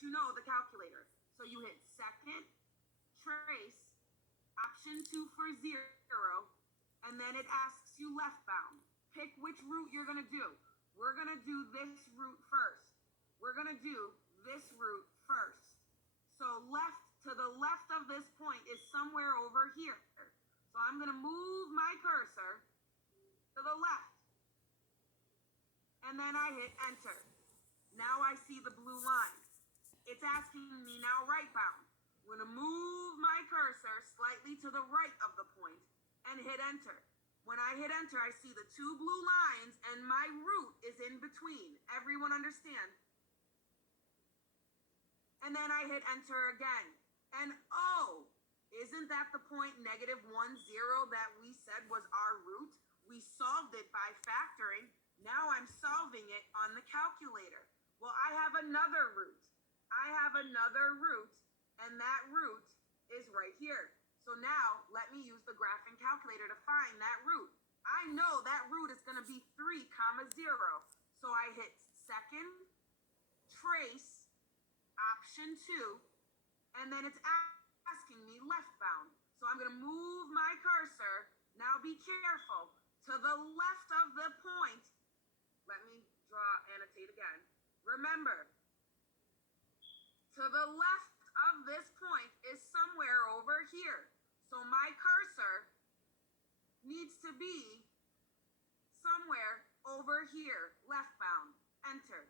to know the calculator. So you hit second, trace, option 2 for 0, and then it asks you left bound. Pick which root you're going to do. We're going to do this root first. We're going to do this root first. So to the left of this point is somewhere over here. So I'm going to move my cursor to the left. And then I hit enter. Now I see the blue line. It's asking me now right bound. I'm going to move my cursor slightly to the right of the point and hit enter. When I hit enter, I see the two blue lines and my root is in between. Everyone understand? And then I hit enter again. And oh, isn't that the point -1, that we said was our root? We solved it by factoring. Now I'm solving it on the calculator. Well, I have another root. And that root is right here. So now let me use the graphing calculator to find that root. I know that root is going to be 3, 0. So I hit second, trace, option 2, and then it's asking me left bound. So I'm going to move my cursor. Now be careful. To the left of the point, let me annotate again. Remember, to the left of this point is somewhere over here. So my cursor needs to be somewhere over here, left bound, enter.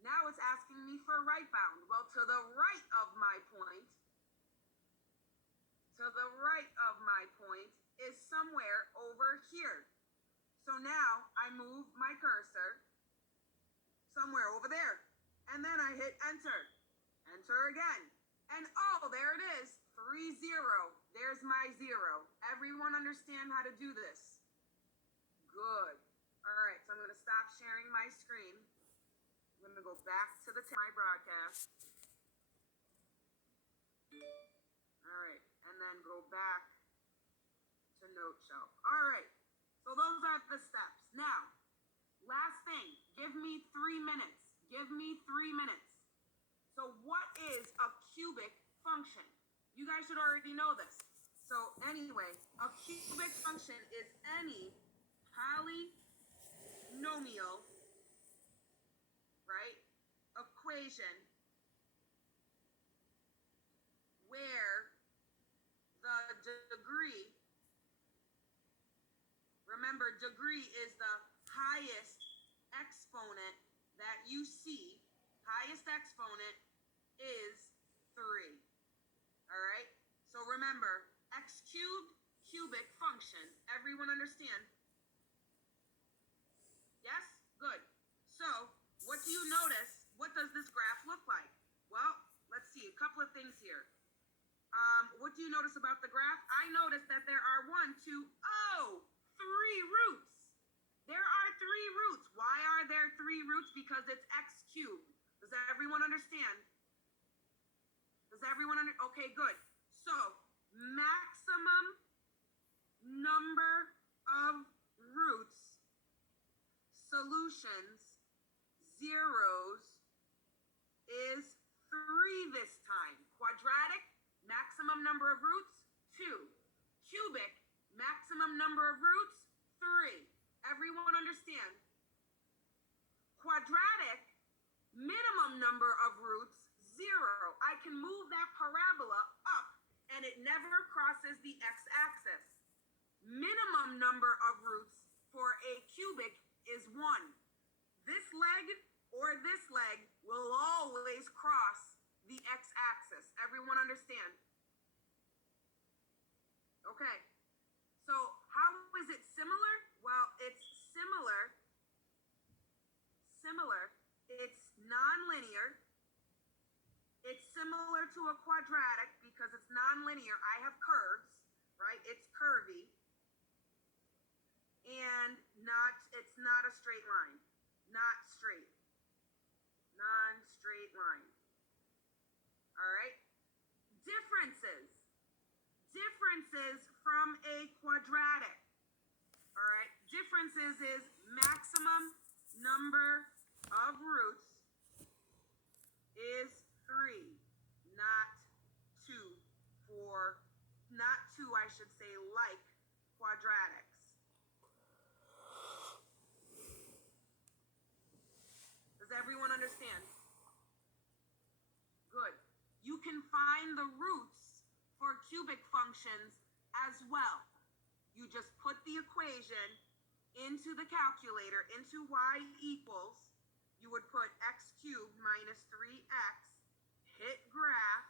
Now it's asking me for right bound. Well, to the right of my point, is somewhere over here. So now I move my cursor somewhere over there. And then I hit enter. Enter again. And oh, there it is, 3, 0. There's my 0. Everyone understand how to do this? Good. All right, so I'm going to stop sharing my screen. I'm going to go back to my broadcast. All right, and then go back to note shelf. All right, so those are the steps. Now, last thing, give me 3 minutes. So what is a cubic function? You guys should already know this. So anyway, a cubic function is any polynomial, right, equation where the degree, remember degree is the highest exponent that you see, highest exponent is 3. All right? So remember, x cubed, cubic function. Everyone understand? Yes? Good. So, what do you notice? What does this graph look like? Well, let's see, a couple of things here. What do you notice about the graph? I notice that there are 3 roots. There are 3 roots. Why are there 3 roots? Because it's x cubed. Does everyone understand? Okay, good. So, maximum number of roots, solutions, zeros, is 3 this time. Quadratic, maximum number of roots, 2. Cubic, maximum number of roots, 3. Everyone understand? Quadratic, minimum number of roots, 0. I can move that parabola up and it never crosses the x-axis. Minimum number of roots for a cubic is 1. This leg or this leg will always cross the x-axis. Everyone understand? Okay. So how is it similar? Well, it's similar. It's nonlinear. It's similar to a quadratic because it's nonlinear. I have curves, right? It's curvy. And it's not a straight line. Not straight. Non-straight line. All right? Differences from a quadratic. All right? Differences is maximum number of roots is 3. to, I should say, like quadratics. Does everyone understand? Good. You can find the roots for cubic functions as well. You just put the equation into the calculator, into y equals, you would put x cubed minus 3x, hit graph,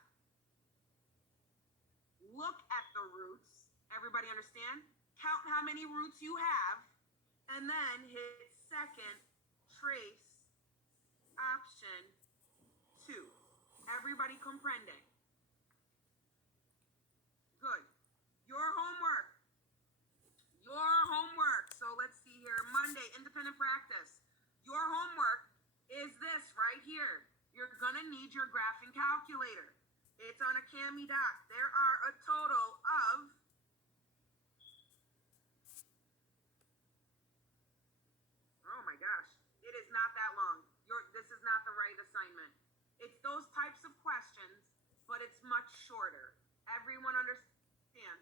look at the roots. Everybody understand? Count how many roots you have, and then hit second, trace, option 2. Everybody comprending? Good. Your homework. So let's see here. Monday, independent practice. Your homework is this right here. You're gonna need your graphing calculator. It's on a Kami doc. There are a total of 'This is not the right assignment. It's those types of questions, but it's much shorter. Everyone understand?